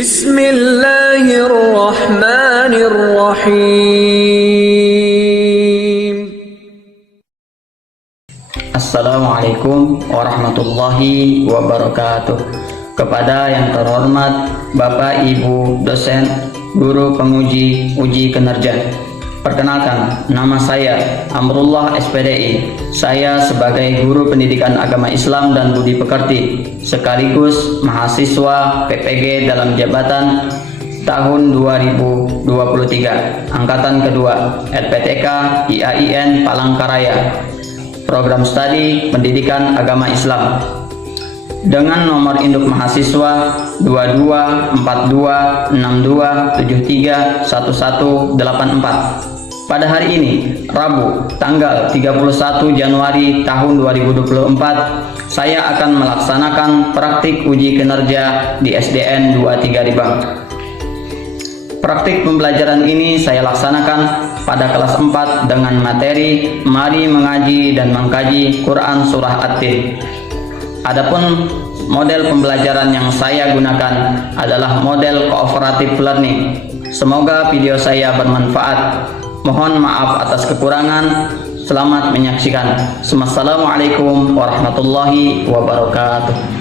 Bismillahirrahmanirrahim. Assalamualaikum warahmatullahi wabarakatuh. Kepada yang terhormat Bapak Ibu dosen, guru penguji uji kinerja. Perkenalkan, nama saya Amrullah SPDI. Saya sebagai guru pendidikan agama Islam dan budi pekerti, sekaligus mahasiswa PPG dalam jabatan tahun 2023, angkatan kedua, LPTK IAIN Palangkaraya, program studi pendidikan agama Islam, dengan nomor induk mahasiswa 224262731184. Pada hari ini, Rabu, tanggal 31 Januari tahun 2024, saya akan melaksanakan praktik uji kinerja di SDN 23 Ribang. Praktik pembelajaran ini saya laksanakan pada kelas 4 dengan materi Mari Mengaji dan Mengkaji Quran Surah At-Tin. Adapun model pembelajaran yang saya gunakan adalah model cooperative learning. Semoga video saya bermanfaat. Mohon maaf atas kekurangan. Selamat menyaksikan. Assalamualaikum warahmatullahi wabarakatuh.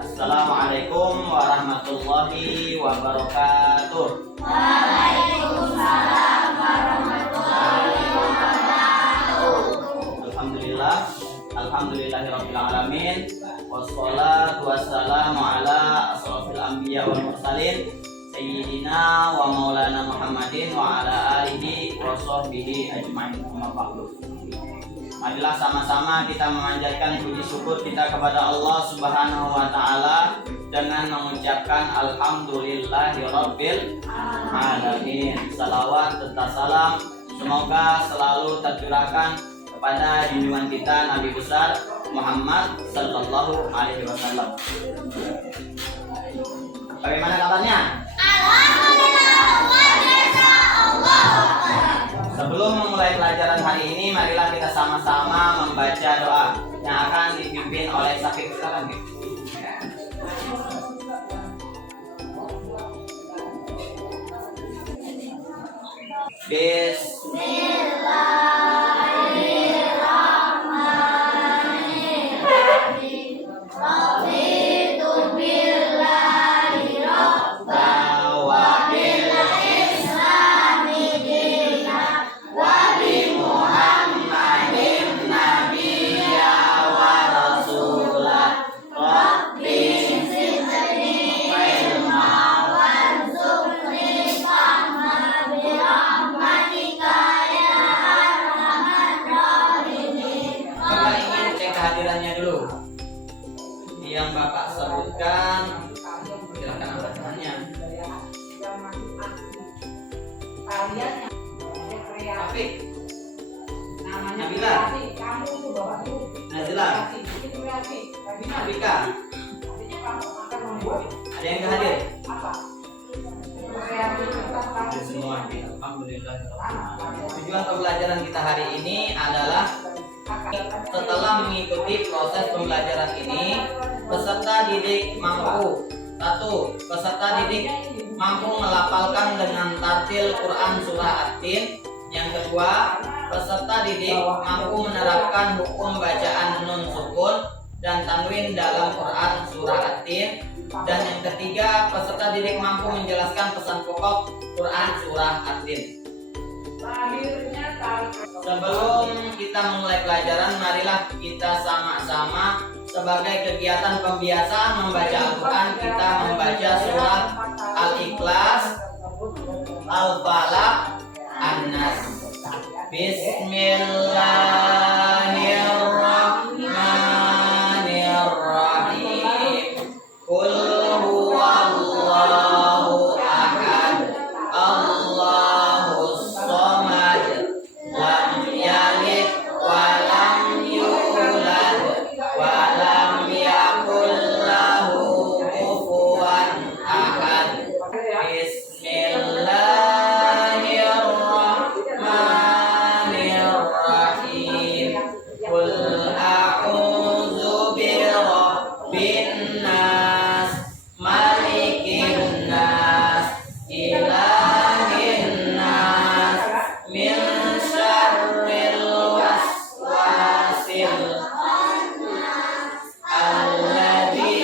Assalamualaikum warahmatullahi wabarakatuh. Waalaikumsalam warahmatullahi wabarakatuh. Alhamdulillahirabbil alamin. Wassalatu wassalamu ala asrofil anbiya wal mursalin sayyidina wa maulana Muhammadin wa ala alihi wa sahbihi ajma'in. Amma ba'du. Marilah sama-sama kita memanjatkan puji syukur kita kepada Allah Subhanahu wa taala dengan mengucapkan alhamdulillahirabbil alamin. Salawat serta salam semoga selalu tercurahkan kepada junjungan kita Nabi besar Muhammad sallallahu alaihi wasallam. Bagaimana kabarnya? Alhamdulillah, Allah. Sebelum memulai pelajaran hari ini, marilah kita sama-sama membaca doa yang akan dipimpin oleh Syafiq sekarang. Bismillahirrahmanirrahim. Raditu billahi rabban wa bil islami dinan wa bi Muhammadin nabiyya wa rasulah. Rabbi zidni ilma warzuqni fahma bi rahmatika ya arhamar rahimin. Bapak ingin cek kehadirannya dulu. Yang Bapak sebutkan, silakan angkat tangannya. Syafiq, Nabila, Nazila, Rika, ada yang nggak hadir? Hadir semua. Alhamdulillah. Tujuan pembelajaran kita hari ini adalah setelah mengikuti proses pembelajaran ini, peserta didik mampu peserta didik mampu melafalkan dengan tartil Quran Surah At-Tin. Yang kedua, peserta didik mampu menerapkan hukum bacaan nun sukun dan tanwin dalam Quran surah At-Tin. Dan yang ketiga, peserta didik mampu menjelaskan pesan pokok Quran surah At-Tin. Sebelum kita memulai pelajaran, marilah kita sama-sama sebagai kegiatan pembiasaan membaca Al-Quran, kita membaca surah Al-Ikhlas, Al-Falaq, An-Nas. Bismillahirrahmanirrahim. Qul huwallahu ahad, Allahus samad, lam yalid wa lam yulad wa lam yakul lahu kufuwan ahad. Bismillahirrahmanirrahim. Qul a'udzu birabbin nas, malikin nas, ilahin nas, min syarril waswasil alladzi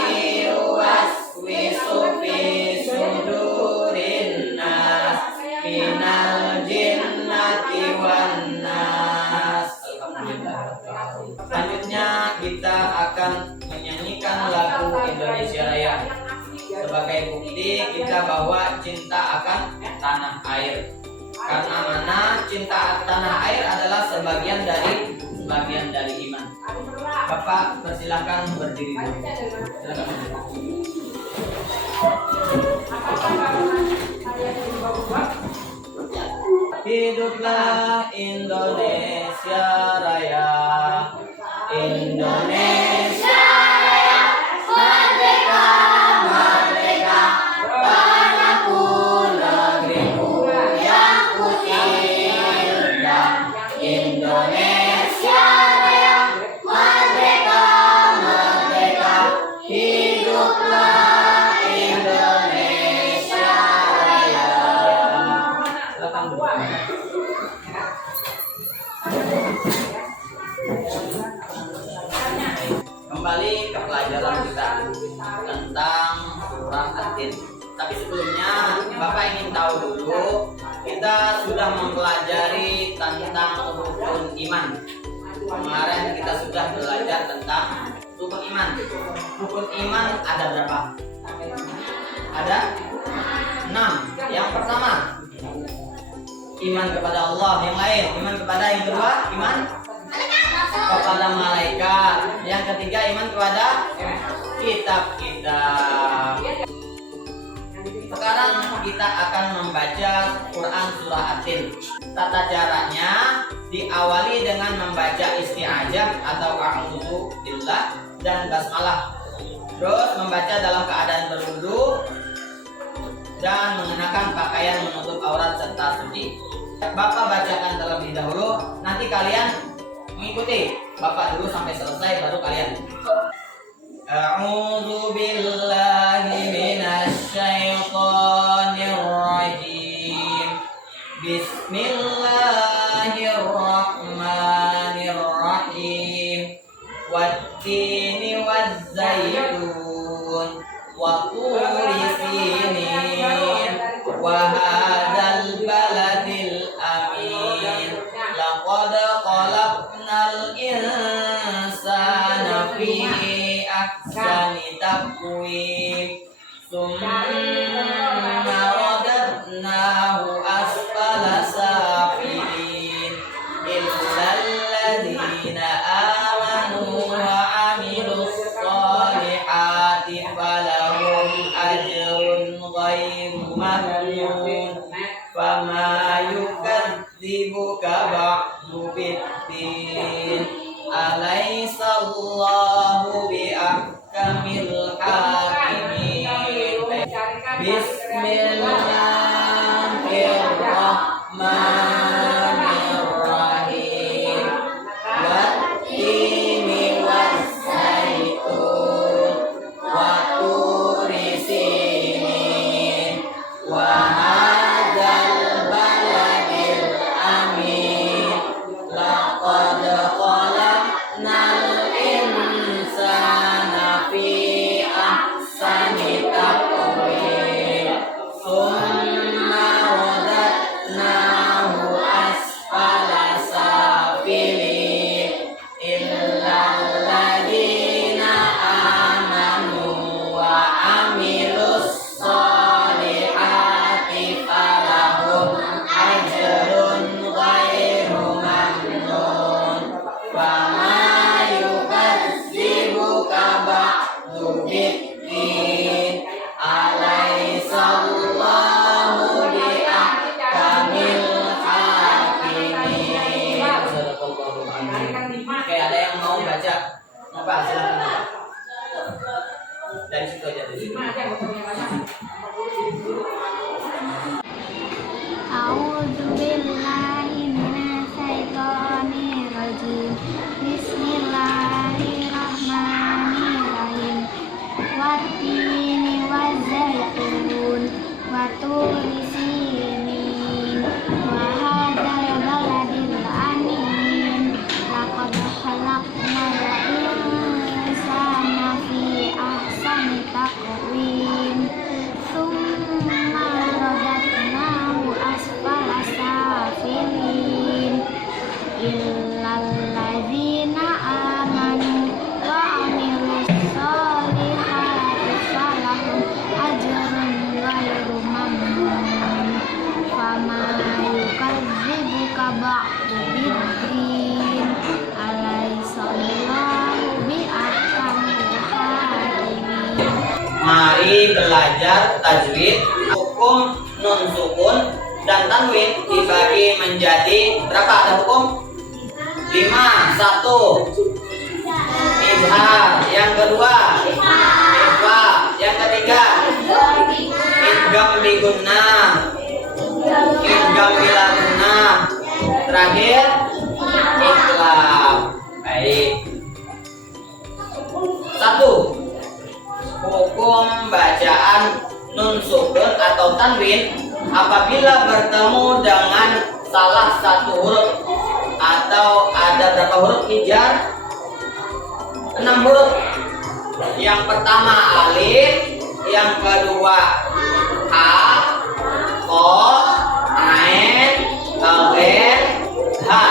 yuwaswisu fi sudurin nas, minal jinnati wan nas. Alhamdulillah. Selanjutnya kita akan menyanyikan lagu Indonesia Raya sebagai bukti kita bahwa cinta akan tanah air. Karena mana cinta tanah air adalah sebagian dari iman. Bapak persilahkan berdiri dulu. Silakan. Hiduplah Indonesia Raya, Indonesia Raya, merdeka, merdeka, tanahku, negeriku yang ku cinta. Indonesia Raya, merdeka, merdeka, hiduplah Indonesia Raya. Silakan dulu. Kembali ke pelajaran kita tentang surah At-Tin. Tapi sebelumnya Bapak ingin tahu dulu, kita sudah mempelajari tentang rukun iman. Kemarin kita sudah belajar tentang rukun iman. Rukun iman ada berapa? Ada 6. Yang pertama, iman kepada Allah. Yang lain, iman kepada yang kedua, iman kepada malaikat. Yang ketiga, iman kepada kitab-kitab. Sekarang kita akan membaca Quran surah At-Tin. Tata caranya diawali dengan membaca isti'adzah atau a'udzu billah dan basmalah. Terus membaca dalam keadaan berwudu dan mengenakan pakaian menutup aurat serta suci. Bapak bacakan terlebih dahulu, nanti kalian mengikuti Bapak dulu sampai selesai baru kalian. A'udzu billahi minasy syaithanir rajim. Bismillahirrahmanirrahim. Wattini wazzaitun wa turi sinin wa hadzal baladil amin. Laqad khalaqnal insana fi ahsani taqwim. Tsumma radadnahu asfala safilin. Illal ladzina amanu wa amilus solihati falahum ajrun ghairu mamnun. Fama yukadzibuka ba'du biddin. Alaisallahu biahkamil hakimin. Bismillahirrahmanirrahim. Wattini wazzaitun wa turi sinin wa hadzal baladil amin. Apa? Silakan. Dari situ aja. A'udzu billahi minasy syaithanir rajim. Bismillahirrahmanirrahim. Wattini wazzaitun wa turi sinin wa hadzal baladil amin. Laqad khalaqnal insana fi ahsani taqwim. Tsumma radadnahu asfala safilin. Illal ladzina amanu wa amilus solihati falahum ajrun ghairu mamnun. Fama yukadzibuka ba'du biddin. Alaihissallahu biahkamil hakimin. Mari belajar tajwid. Hukum nun sukun dan tanwin dibagi menjadi berapa? Ada hukum? 5. 1. Izhar. Yang kedua ikhfa. Yang ketiga idgham bi gunnah. Idgham bila gunnah. Terakhir ikhlas. Baik. 1. Hukum bacaan nun sukun atau tanwin apabila bertemu dengan salah satu huruf atau ada berapa huruf hijar? 6 huruf. Yang pertama alif, yang kedua ha, ko, ain, alif, ha.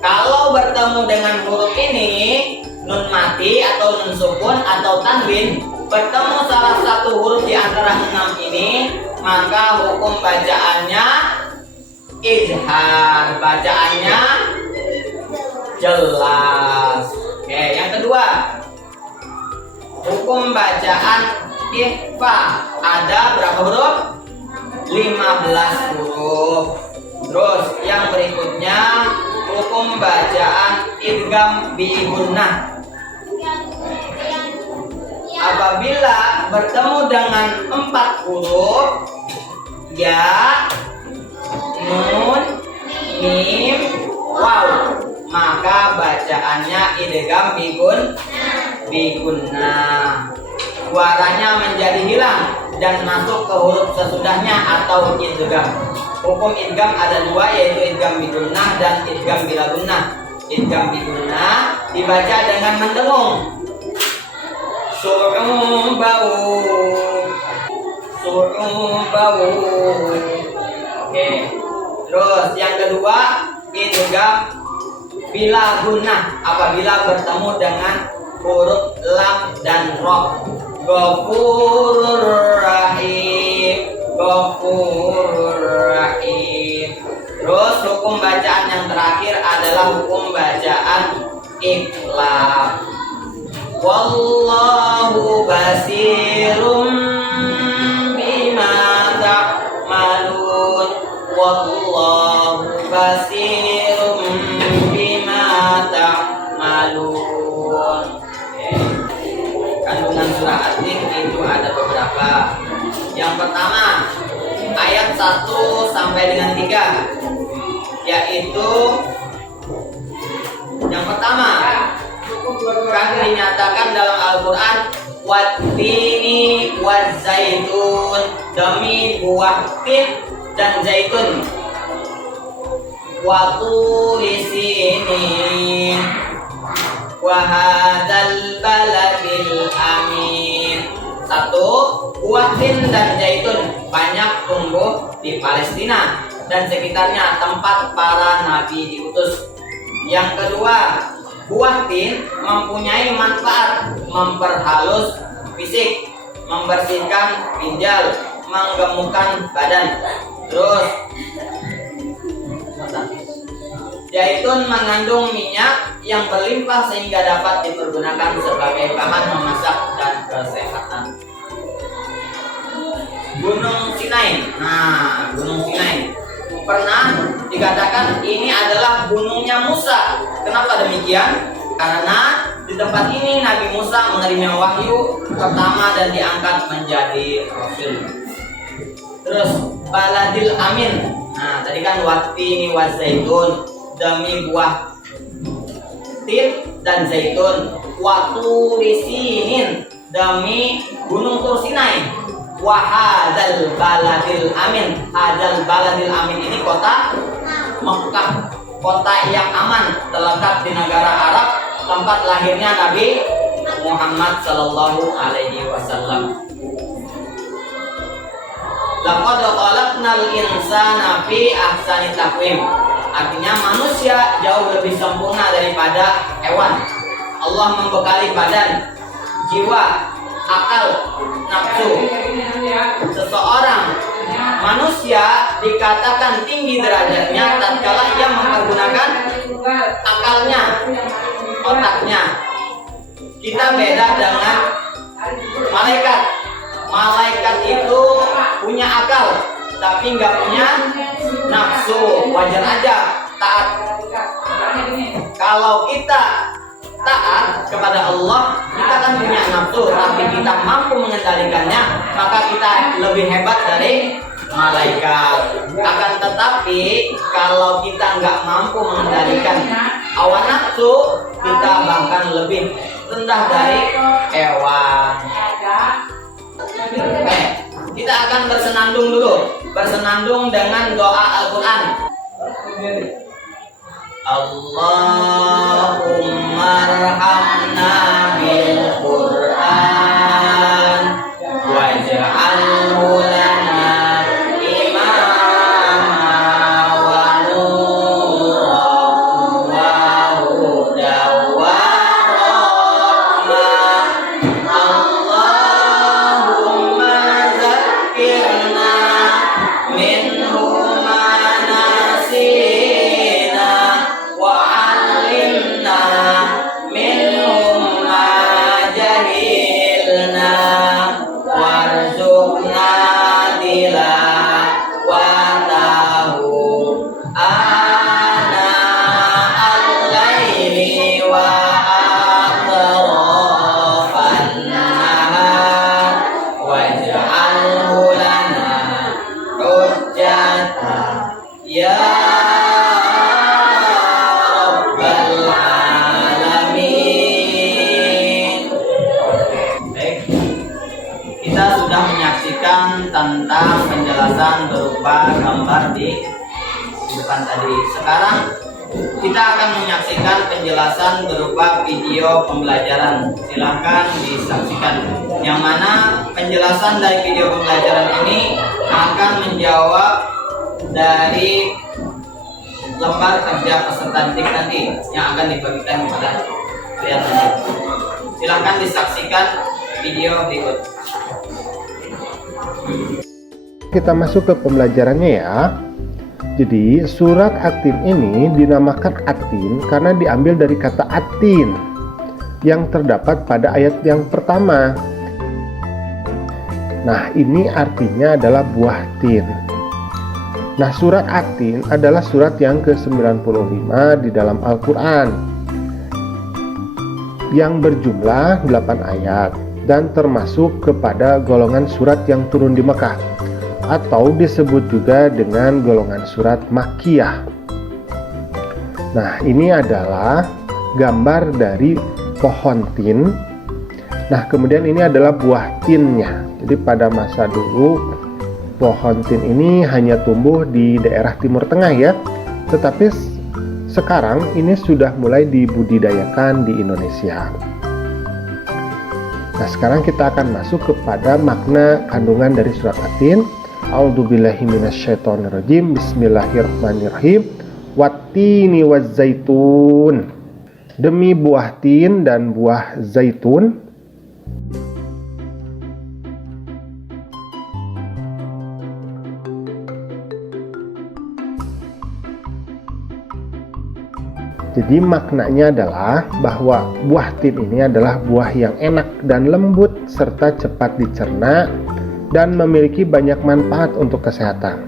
Kalau bertemu dengan huruf ini, nun mati atau nun sukun atau tanwin, bertemu salah satu huruf di antara 6 ini, maka hukum bacaannya izhar, bacaannya jelas. Oke, yang kedua, hukum bacaan ikhfa. Ada berapa huruf? 15 huruf. Terus yang berikutnya, hukum bacaan idgham bi gunnah. Apabila bertemu dengan 4 huruf ya, nun, mim, waw, maka bacaannya idgham bi gunnah. Suaranya menjadi hilang dan masuk ke huruf sesudahnya atau idgham. Hukum idgham ada 2, yaitu idgham bi gunnah dan idgham bila gunnah. Idgham bi gunnah dibaca dengan mendengung. Sur'un bau. Oke. Terus yang kedua idgham bila gunnah apabila bertemu dengan huruf lam dan ra. Ghafurur rahim. Terus hukum bacaan yang terakhir adalah hukum bacaan ikhlas. Wallahu basirum bima ta'malun. Wallahu basirum bima ta'malun. Kandungan surah At-Tin itu ada beberapa. Yang pertama ayat 1 sampai dengan 3, yaitu yang pertama kan dinyatakan dalam Al-Quran wattini wazzaitun, demi buah tin dan zaitun, wa turi sinin, wa hadzal baladil amin. 1. Buah tin dan zaitun banyak tumbuh di Palestina dan sekitarnya, tempat para nabi diutus. Yang kedua, buah tin mempunyai manfaat memperhalus fisik, membersihkan ginjal, menggemukkan badan. Terus zaitun mengandung minyak yang berlimpah sehingga dapat dipergunakan sebagai bahan memasak dan kesehatan. Gunung Sinai. Nah, Gunung Sinai pernah dikatakan ini adalah gunungnya Musa. Kenapa demikian? Karena Di tempat ini Nabi Musa menerima wahyu pertama dan diangkat menjadi rasul. Terus baladil amin. Nah, tadi kan wattini wazaitun, demi buah tin dan zaitun. Waturisinin, demi gunung Tur Sinai. Wahadzal baladil amin. Hadzal baladil amin ini kota Mekah, kota yang aman, terletak di negara Arab, tempat lahirnya Nabi Muhammad sallallahu alaihi wasallam. Laqad khalaqnal insana fi ahsani taqwim. Artinya manusia jauh lebih sempurna daripada hewan. Allah membekali badan, jiwa, akal, nafsu. Seseorang manusia dikatakan tinggi derajatnya tatkala ia mempergunakan akalnya, otaknya. Kita beda dengan malaikat. Malaikat itu punya akal tapi nggak punya nafsu. Wajar aja taat. Kalau kita taat kepada Allah, kita kan punya nafsu, tapi kita mampu mengendalikannya, maka kita lebih hebat dari malaikat. Akan tetapi kalau kita nggak mampu mengendalikan hawa nafsu, kita bahkan lebih rendah dari hewan. Kita akan bersenandung dulu, bersenandung dengan doa Al-Quran. Allahumma arhamna bil Qur'an waj'alhu lana imama wa nuran wa hudan wa rahmah. Allahumma zakkirna minhu ma nasina wa 'allimna minhum ma jahilna warzuqna tilawatahu ana al-laili wa atrafan nahar waj'alhu lana hujjatan ya rabbal alamin. Baik, kita sudah menyaksikan tentang penjelasan berupa gambar di depan tadi. Sekarang kita akan menyaksikan penjelasan berupa video pembelajaran. Silahkan disaksikan. Yang mana penjelasan dari video pembelajaran ini akan menjawab dari lembar kerja peserta didik nanti yang akan dibagikan kepada kalian. Silahkan disaksikan video berikut. Kita masuk ke pembelajarannya ya. Jadi surat At-Tin ini dinamakan At-Tin karena diambil dari kata atin yang terdapat pada ayat yang pertama. Nah, ini artinya adalah buah tin. Nah, surat At-Tin adalah surat yang ke-95 di dalam Al-Quran yang berjumlah 8 ayat dan termasuk kepada golongan surat yang turun di Mekah atau disebut juga dengan golongan surat Makkiyah. Nah, ini adalah gambar dari pohon tin. Nah, kemudian ini adalah buah tinnya. Jadi pada masa dulu pohon tin ini hanya tumbuh di daerah Timur Tengah ya. Tetapi sekarang ini sudah mulai dibudidayakan di Indonesia. Nah, sekarang kita akan masuk kepada makna kandungan dari surat At-Tin. A'udzubillahi minasyaitonirrajim. Bismillahirrahmanirrahim. Wattini wazzaitun. Demi buah tin dan buah zaitun. Jadi maknanya adalah bahwa buah tin ini adalah buah yang enak dan lembut serta cepat dicerna dan memiliki banyak manfaat untuk kesehatan.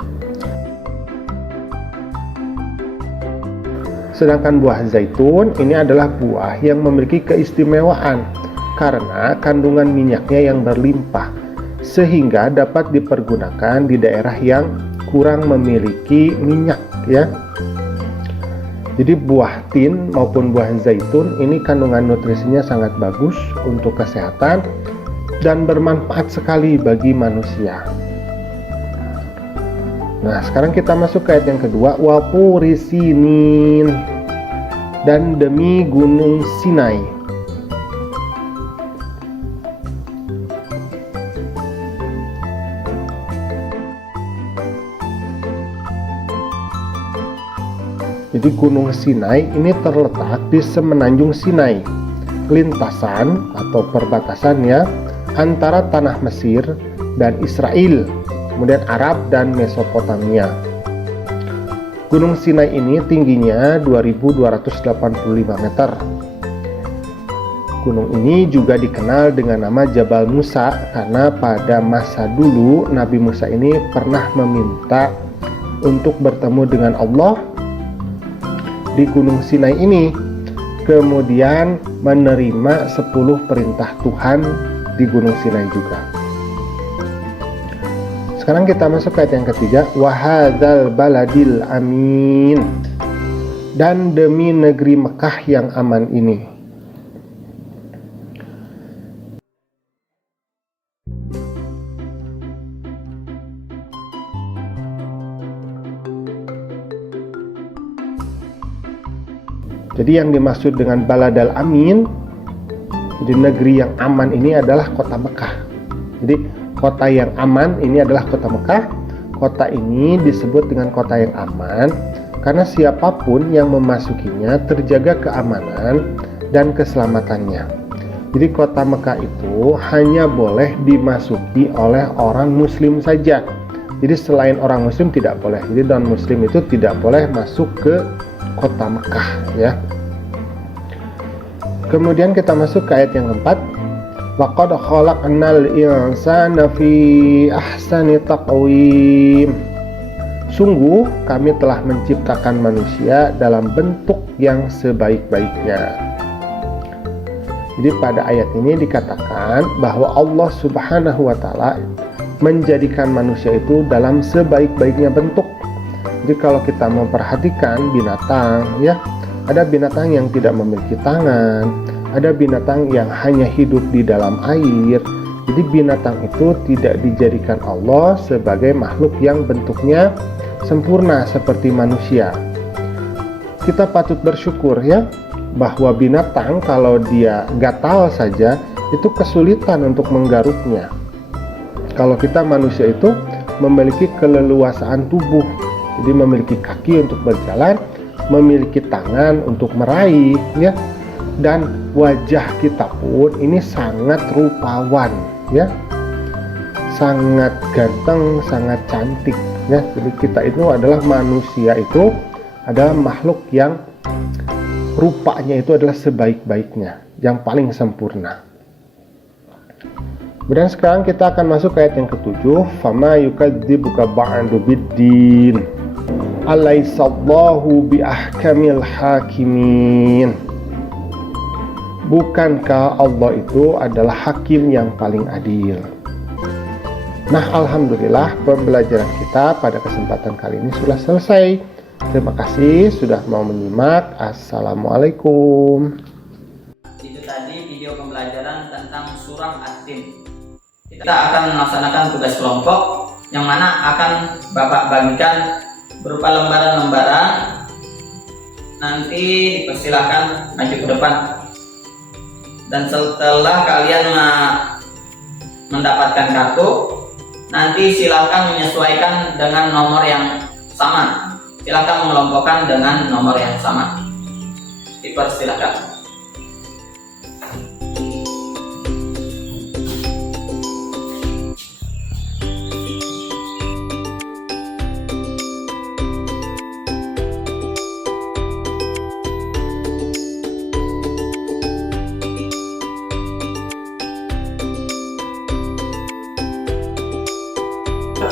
Sedangkan buah zaitun ini adalah buah yang memiliki keistimewaan karena kandungan minyaknya yang berlimpah, sehingga dapat dipergunakan di daerah yang kurang memiliki minyak ya. Jadi buah tin maupun buah zaitun ini kandungan nutrisinya sangat bagus untuk kesehatan dan bermanfaat sekali bagi manusia. Nah, sekarang kita masuk ke ayat yang kedua, wa turi sinin, dan demi gunung Sinai. Jadi gunung Sinai ini terletak di semenanjung Sinai, lintasan atau perbatasannya antara tanah Mesir dan Israel, kemudian Arab dan Mesopotamia. Gunung Sinai ini tingginya 2285 meter. Gunung ini juga dikenal dengan nama Jabal Musa karena pada masa dulu Nabi Musa ini pernah meminta untuk bertemu dengan Allah di Gunung Sinai ini, kemudian menerima 10 perintah Tuhan di Gunung Sinai juga. Sekarang kita masuk ke ayat yang ketiga, wahadzal baladil amin, dan demi negeri Mekah yang aman ini. Jadi yang dimaksud dengan baladal amin, jadi negeri yang aman ini adalah kota Mekah. Jadi kota yang aman ini adalah kota Mekah. Kota ini disebut dengan kota yang aman karena siapapun yang memasukinya terjaga keamanan dan keselamatannya. Jadi kota Mekah itu hanya boleh dimasuki oleh orang muslim saja. Jadi selain orang muslim tidak boleh. Jadi non muslim itu tidak boleh masuk ke kota Mekah ya. Kemudian kita masuk ke ayat yang keempat, laqad khalaqnal insana fi ahsani taqwim. Sungguh kami telah menciptakan manusia dalam bentuk yang sebaik-baiknya. Jadi pada ayat ini dikatakan bahwa Allah Subhanahu wa taala menjadikan manusia itu dalam sebaik-baiknya bentuk. Jadi kalau kita memperhatikan binatang ya, ada binatang yang tidak memiliki tangan, ada binatang yang hanya hidup di dalam air. Jadi binatang itu tidak dijadikan Allah sebagai makhluk yang bentuknya sempurna seperti manusia. Kita patut bersyukur ya, bahwa binatang kalau dia gatal saja itu kesulitan untuk menggaruknya. Kalau kita manusia itu memiliki keleluasaan tubuh, jadi memiliki kaki untuk berjalan, memiliki tangan untuk meraih ya, dan wajah kita pun ini sangat rupawan ya, sangat ganteng, sangat cantik ya. Jadi kita itu adalah manusia, itu adalah makhluk yang rupanya itu adalah sebaik-baiknya, yang paling sempurna. Kemudian sekarang kita akan masuk ke ayat yang ketujuh, fama yukadzibuka ba'du biddin alaisallahu biahkamil hakimin. Bukankah Allah itu adalah hakim yang paling adil? Nah, alhamdulillah pembelajaran kita pada kesempatan kali ini sudah selesai. Terima kasih sudah mau menyimak. Assalamualaikum. Itu tadi video pembelajaran tentang surah At-Tin. Kita akan melaksanakan tugas kelompok yang mana akan Bapak bagikan berupa lembaran-lembaran. Nanti dipersilahkan maju ke depan. Dan setelah kalian mendapatkan kartu, nanti silakan menyesuaikan dengan nomor yang sama. Silakan mengelompokkan dengan nomor yang sama. Dipersilakan.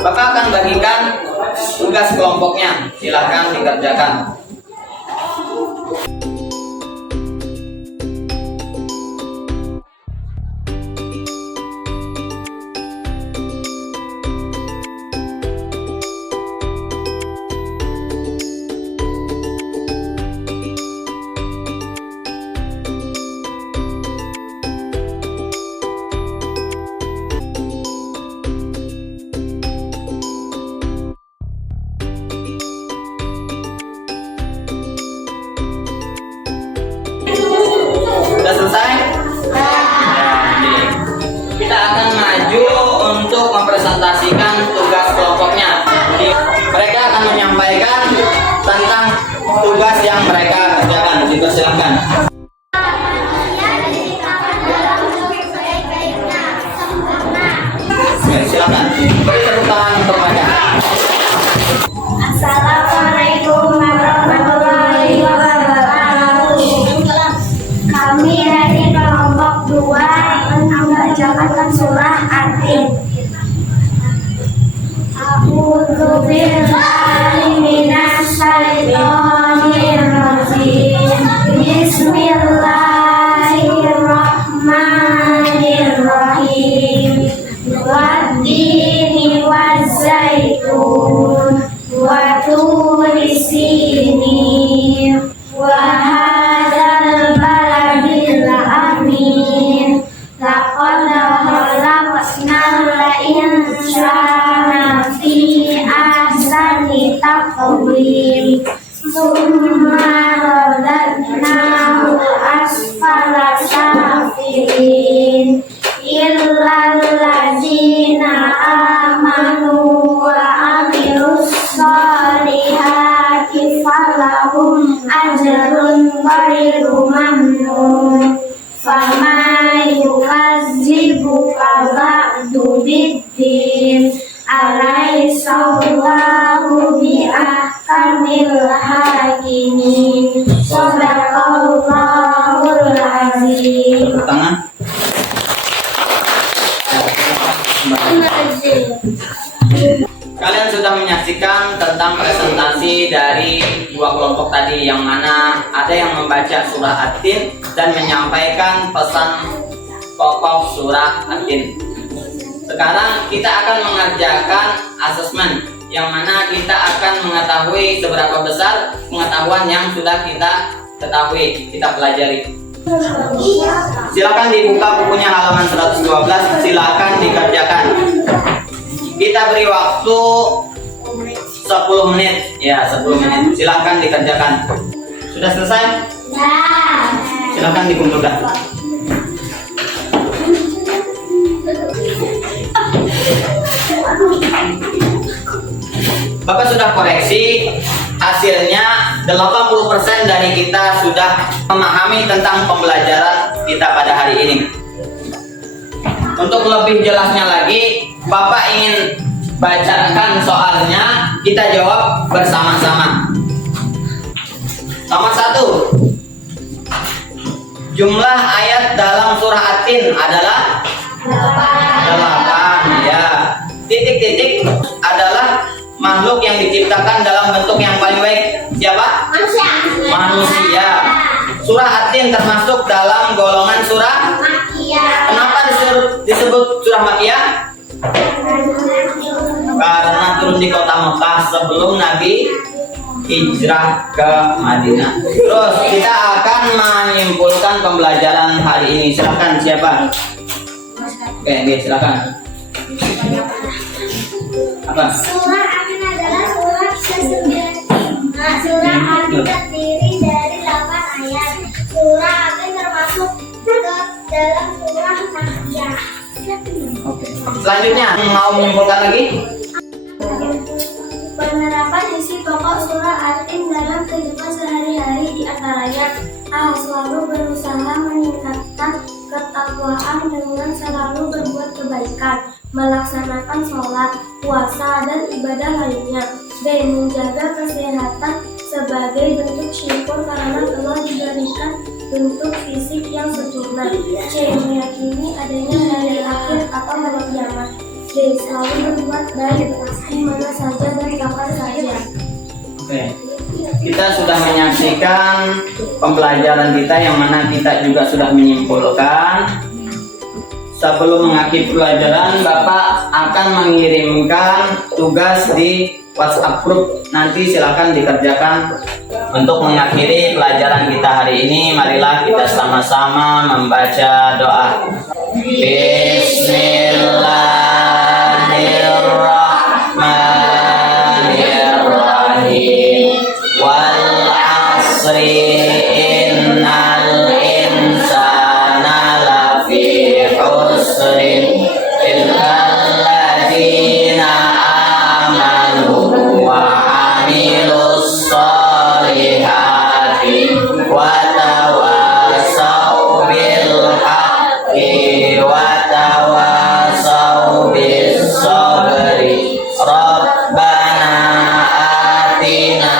Bapak akan bagikan tugas kelompoknya, silahkan dikerjakan. khasirin illal ladzina amanu wa amilus solihati falahum ajrun ghairu mamnun fama yukazzibuka ba'du biddin alaihissallahu bi'ahkamil hakimin. Shadaqallahul azim. Tangan. Kalian sudah menyaksikan tentang presentasi dari dua kelompok tadi, yang mana ada yang membaca surah At-Tin dan menyampaikan pesan pokok surah At-Tin. Sekarang kita akan mengerjakan asesmen, yang mana kita akan mengetahui seberapa besar pengetahuan yang sudah kita ketahui, kita pelajari. Silakan dibuka bukunya halaman 112, silakan dikerjakan. Kita beri waktu 10 menit. Ya, 10 menit. Silakan dikerjakan. Sudah selesai? Silakan dikumpulkan. Bapak sudah koreksi, hasilnya 80% dari kita sudah memahami tentang pembelajaran kita pada hari ini. Untuk lebih jelasnya lagi, Bapak ingin bacakan soalnya, kita jawab bersama-sama. Nomor 1, jumlah ayat dalam surah At-Tin adalah 8. Ya. Titik-titik adalah makhluk yang diciptakan dalam bentuk yang paling baik. Siapa? Manusia. Surah At-Tin termasuk dalam golongan surah Makiyah. Kenapa disebut surah Makiyah? Karena turun di kota Mekah sebelum Nabi hijrah ke Madinah. Terus kita akan menyimpulkan pembelajaran hari ini. Silakan, siapa? Oke, silakan. Apa? Surah At-Tin adalah surah ke-9. Surah At-Tin terdiri dari 8 ayat. Surah At-Tin termasuk ke dalam surah Makiyah. Oke. Selanjutnya mau menyimpulkan lagi? Penerapan isi pokok surah At-Tin dalam kehidupan sehari-hari diantaranya: A. Selalu berusaha meningkatkan ketakwaan dengan selalu berbuat kebaikan, melaksanakan sholat, puasa, dan ibadah lainnya. B. Menjaga kesehatan sebagai bentuk syukur karena telah diberikan bentuk fisik yang sempurna. C. Meyakini adanya hari akhir atau hari kiamat. D. Selalu berbuat baik di mana saja dan kapan saja. Oke. Kita sudah menyaksikan pembelajaran kita, yang mana kita juga sudah menyimpulkan. Sebelum mengakhiri pelajaran, Bapak akan mengirimkan tugas di WhatsApp group. Nanti silakan dikerjakan. Untuk mengakhiri pelajaran kita hari ini, marilah kita sama-sama membaca doa. Bismillahirrahmanirrahim. Wal asri innal insana lafi husrin illal ladzina amanu wa amilus solihati wa tawassaw bil haqqi wa tawassaw bis sabri. Rabbana atina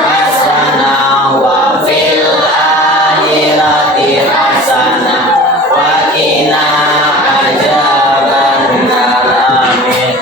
hasanah wa fil akhirati hasanah wa qina adzabannar. Amin.